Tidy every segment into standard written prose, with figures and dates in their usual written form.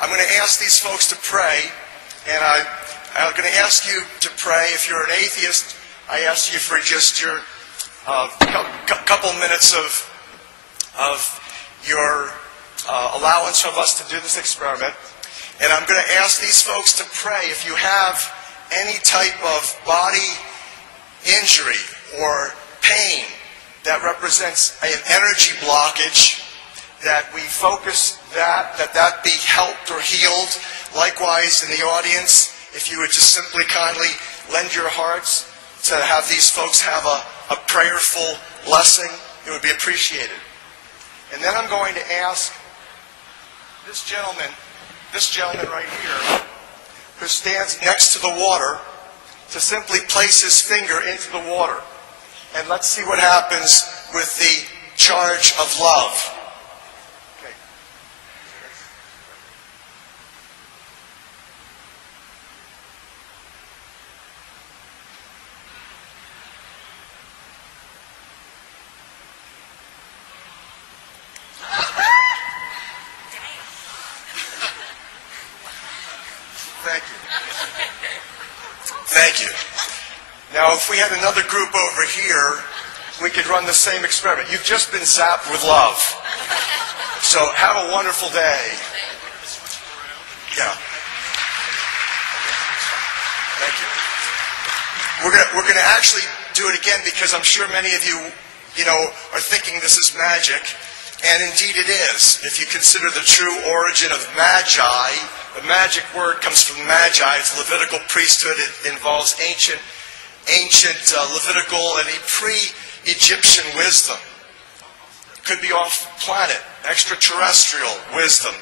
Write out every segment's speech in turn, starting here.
I'm going to ask these folks to pray, and I'm going to ask you to pray. If you're an atheist, I ask you for just your couple minutes of your allowance from us to do this experiment. And I'm going to ask these folks to pray. If you have any type of body injury or pain that represents an energy blockage, that we focus that be helped or healed. Likewise, in the audience, if you would just simply kindly lend your hearts to have these folks have a prayerful blessing, it would be appreciated. And then I'm going to ask this gentleman right here, who stands next to the water, to simply place his finger into the water. And let's see what happens with the charge of love. Okay. Thank you. Thank you. Now, if we had another group over here, we could run the same experiment. You've just been zapped with love. So have a wonderful day. Yeah. Thank you. We're going to actually do it again because I'm sure many of you, are thinking this is magic. And indeed it is. If you consider the true origin of magi, the magic word comes from magi. It's Levitical priesthood. It involves ancient Levitical and pre-Egyptian wisdom. It could be off-planet, extraterrestrial wisdom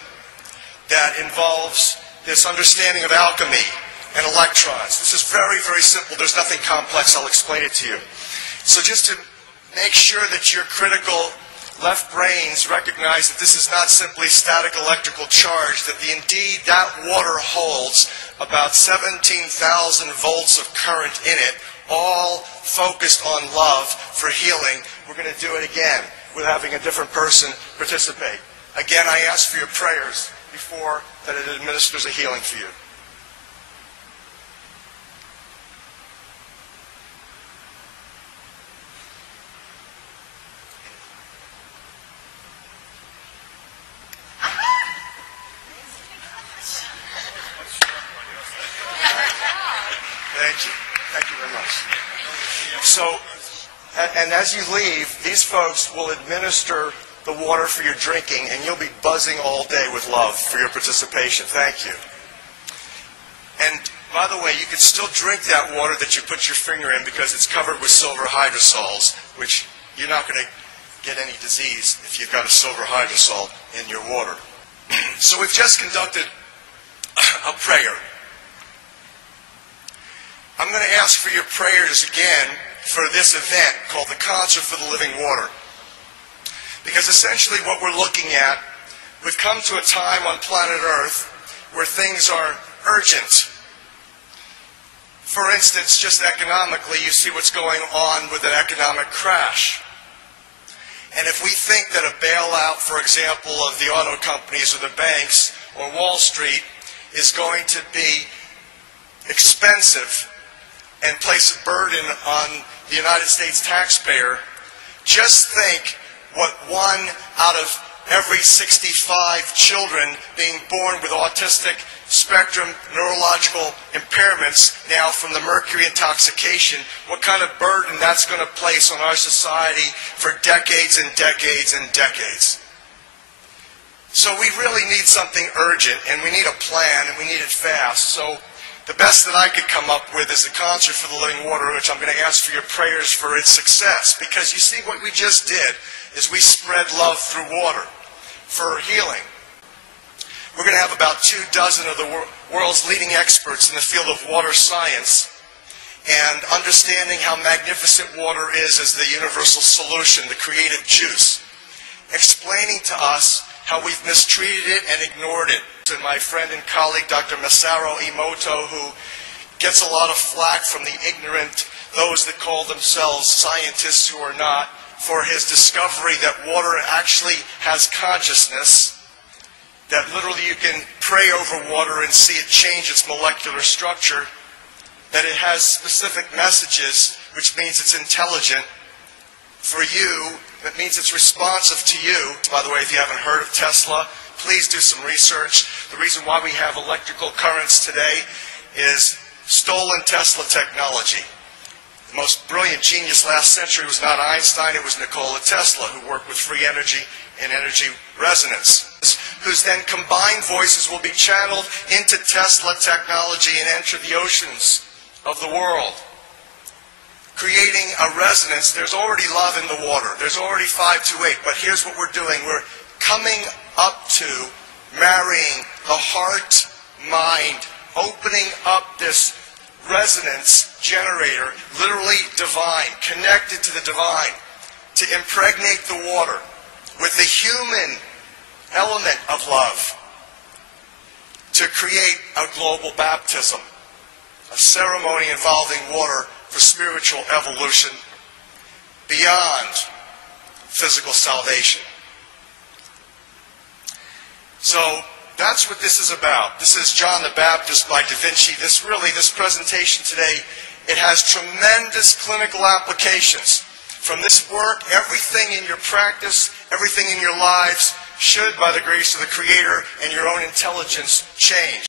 that involves this understanding of alchemy and electrons. This is very, very simple. There's nothing complex. I'll explain it to you. So just to make sure that your critical left brains recognize that this is not simply static electrical charge, that indeed that water holds about 17,000 volts of current in it, all focused on love for healing. We're going to do it again with having a different person participate. Again, I ask for your prayers before that it administers a healing for you. Thank you very much. So, and as you leave, these folks will administer the water for your drinking, and you'll be buzzing all day with love for your participation. Thank you. And by the way, you can still drink that water that you put your finger in because it's covered with silver hydrosols, which you're not going to get any disease if you've got a silver hydrosol in your water. So we've just conducted a prayer. I'm going to ask for your prayers again for this event called the Concert for the Living Water. Because essentially what we're looking at, we've come to a time on planet Earth where things are urgent. For instance, just economically, you see what's going on with an economic crash. And if we think that a bailout, for example, of the auto companies or the banks or Wall Street is going to be expensive and place a burden on the United States taxpayer, just think what 1 out of every 65 children being born with autistic spectrum neurological impairments now from the mercury intoxication, what kind of burden that's going to place on our society for decades and decades and decades. So we really need something urgent, and we need a plan, and we need it fast. So the best that I could come up with is the Concert for the Living Water, which I'm going to ask for your prayers for its success. Because you see, what we just did is we spread love through water for healing. We're going to have about 24 of the world's leading experts in the field of water science and understanding how magnificent water is as the universal solution, the creative juice, explaining to us how we've mistreated it and ignored it. And my friend and colleague, Dr. Masaru Emoto, who gets a lot of flack from the ignorant, those that call themselves scientists who are not, for his discovery that water actually has consciousness, that literally you can pray over water and see it change its molecular structure, that it has specific messages, which means it's intelligent. For you, that means it's responsive to you. By the way, if you haven't heard of Tesla, please do some research. The reason why we have electrical currents today is stolen Tesla technology. The most brilliant genius last century was not Einstein, it was Nikola Tesla, who worked with free energy and energy resonance, whose then combined voices will be channeled into Tesla technology and enter the oceans of the world, creating a resonance. There's already love in the water. There's already 528, but here's what we're doing. We're coming up to marrying the heart, mind, opening up this resonance generator, literally divine, connected to the divine, to impregnate the water with the human element of love, to create a global baptism, a ceremony involving water for spiritual evolution beyond physical salvation. So that's what this is about. This is John the Baptist by Da Vinci. This presentation today, it has tremendous clinical applications. From this work, everything in your practice, everything in your lives should, by the grace of the Creator and your own intelligence, change.